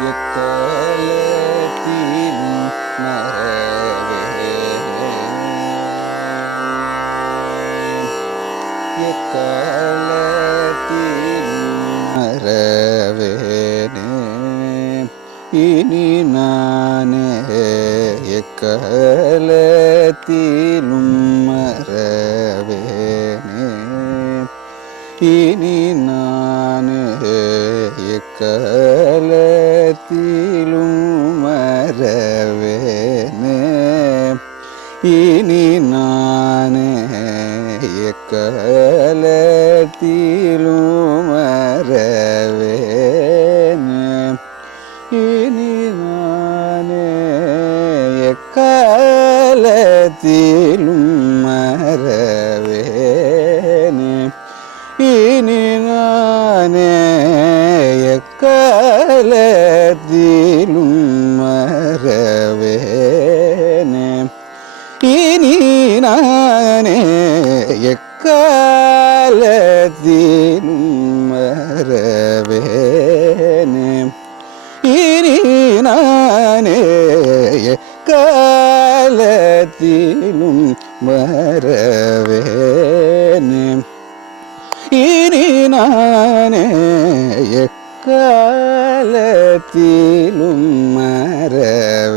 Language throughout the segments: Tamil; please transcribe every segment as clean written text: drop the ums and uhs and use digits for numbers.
எக்காலத்திலும் மறவேன் மறவேனே இனி நானே எக்காலத்திலும் மறவேனே இனி நானே எக்காலத்திலும் மறவேனே இனி நானே எக்காலத்திலும் மறவேனே இனி நானே எக்காலத்திலும் மறவேனே இனி நானே எக்காலத்திலும் மறவேனே இனி நானே எக்காலத்திலும் மறவேனே இனி நானே எக்காலத்திலும் மறவேனே இனி நானே எக்காலத்திலும் மறவேனே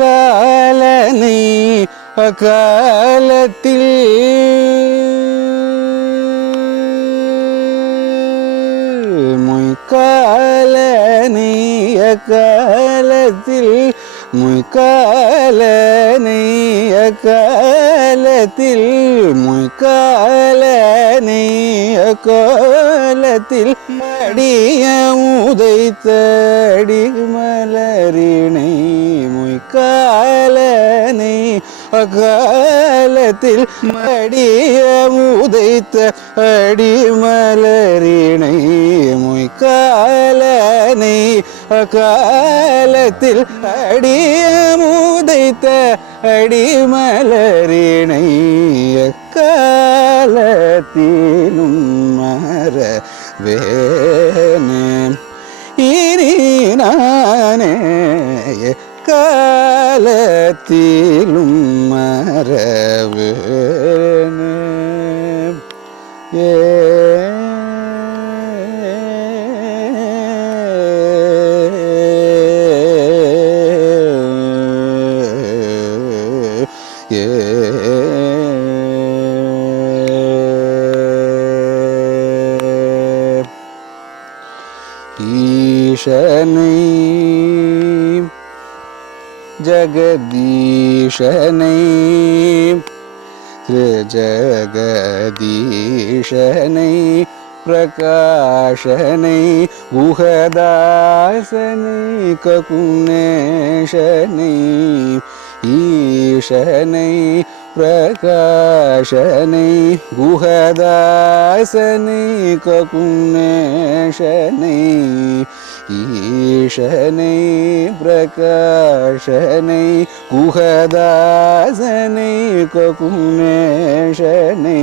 முய்க்காலனை அகாலத்தில் முய்க்காலனை அகாலத்தில் முய்க்காலனை அகாலத்தில் முய்க்காலனை அகாலத்தில் மடிய உதைத்தடி மலரினை முய்க்காலனை அகாலத்தில் மடிய உதைத்த அடிமலரினை முய்க்காலனை அகாலத்தில் அடிய உதைத்த அடிமலரினை எக்காலத்திலும் மறவேனே இனி நானே எக்காலத்திலும் மறவேனே ஈசனை ஜகதீஷனை ஜகதீஷனை பிரகாஷனை குஹதாசனை ககுணேஷனை ஈஷனை பிரகாஷனை குஹதாசனை ககுணேஷனை ஈஷனை பிரகாஷனை குஹதாசனை ககுணேஷனை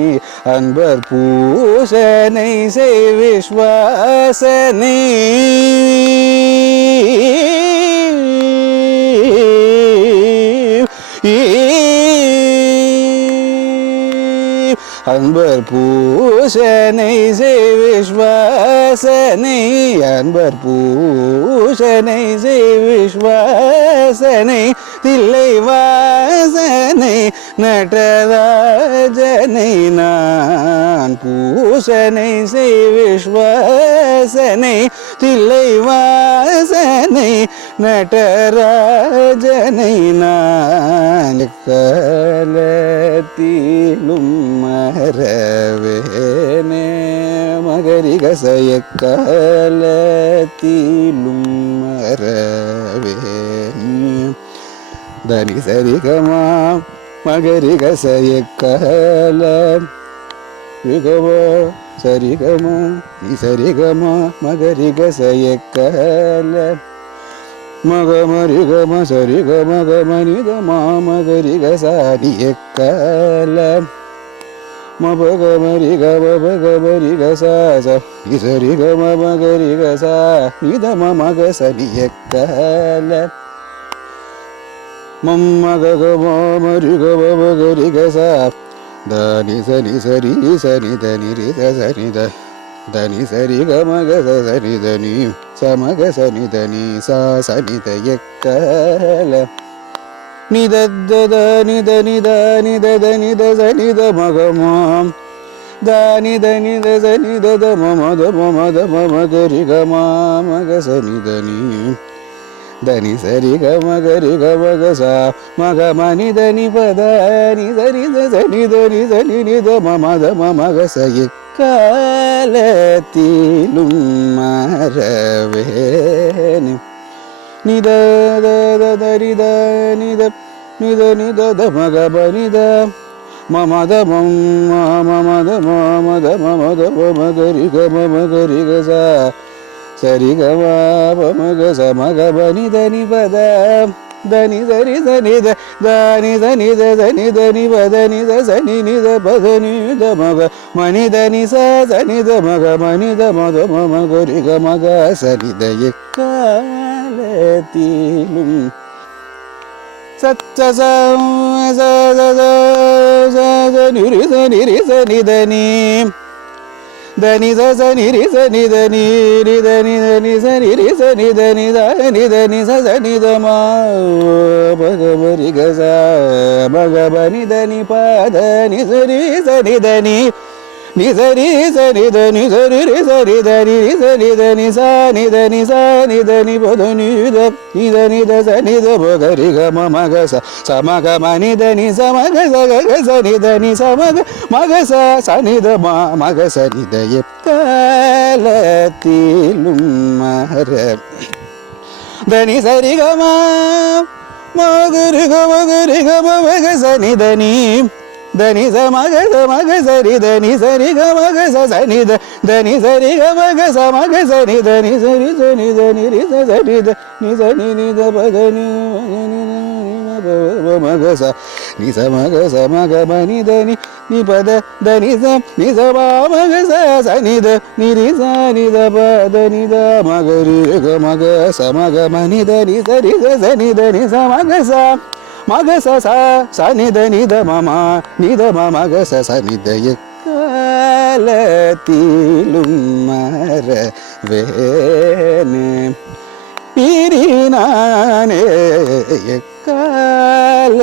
அன்பர் பூசனை செய் விஸ்வாசனை அன்பர் பூசனை செய் விஸ்வாசனை அன்பர் பூசனை செய் விஸ்வாசனை தில்லை வாசனை நடராஜனை நான் பூசனை செய் விஸ்வாசனை தில்லை வாசனை நடராஜனை நான் காலத்திலும் மறவேனே மகரிகசய காலத்திலும் மறவேனே தனி சரிகமா மகரிகசய கால ரிகம சரிகம நிசரிகம மகரிகச எக்கல மகமரிகம சரிகம கமனிதம மகரிகசாரி எக்கல மபகமரிகமரிகசாச நிசரிகம மகரிகசா நிதம மகசரி எக்கல மம்மகமரிகமரிகசா தனி சனி சரி சனி தனி ரித சனி தனி சரி கமக சனி தனி சமக சனி தனி சா சனி தயக்கல நிதத நித நித நித நித சனித மகமாம் தானி தனி தனி தத மமத மமத மமகரி கமா மக சனி தனி தனி சரி கமகரி கமகசா மகமணி தனி பத நி சரி சனி தனி சனி நித மமத மமகசய காலத்திலும் மறவேனே நித தரித நித நித நித மகபனித மமத மமத மமத மமத மகரி கமகரி கசா சரி கமக சமகபனி தனி பத தனி சரி சனித தானி சனித சனி தனி பத நித சனி நித பத நித மக மனிதனி சனித மக மனித மத மகரி கமக சனித எக்காலத்திலும் சச்ச நிரிசனிதனி தனி சனி ரிசனி தனி ரிதனி தனி சனி ரிசனி தனி தனி தனி சனி தமா பகவரி கசா பகவனி தனி பத நிசரி சனி தனி நிசரி சனி தனி சரி ரிசரி தனி ரிசரி தனி சனி தனி சனி தனி பத நித நித நித சனி த பகரி கம மகச சமக மனிதனி சமக சக சனி தனி சமக மகச சனித மகச நித எக்காலத்திலும் மற தனி சரி கம மகரி கமகரி கம மகச நிதனி தனி சமக சரி தனி சரி கமக சனி தனி சரி கமக சமக சனி தனி சரி சனி தனி ரிச சனி நிச நித பதனி மகச நிச மக சமக மனி தனி நிபத தனி ச நிச மக சனி த நிரிச நித பத நித மகரி கமக சமக மனி தனி சரி சனி தனி சமக ச மகச சனித நித மம நித மகச சனித எக்காலத்திலும் மறவேனே இரினானே எக்காலத்திலும்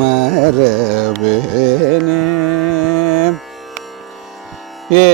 மறவேனே ஏ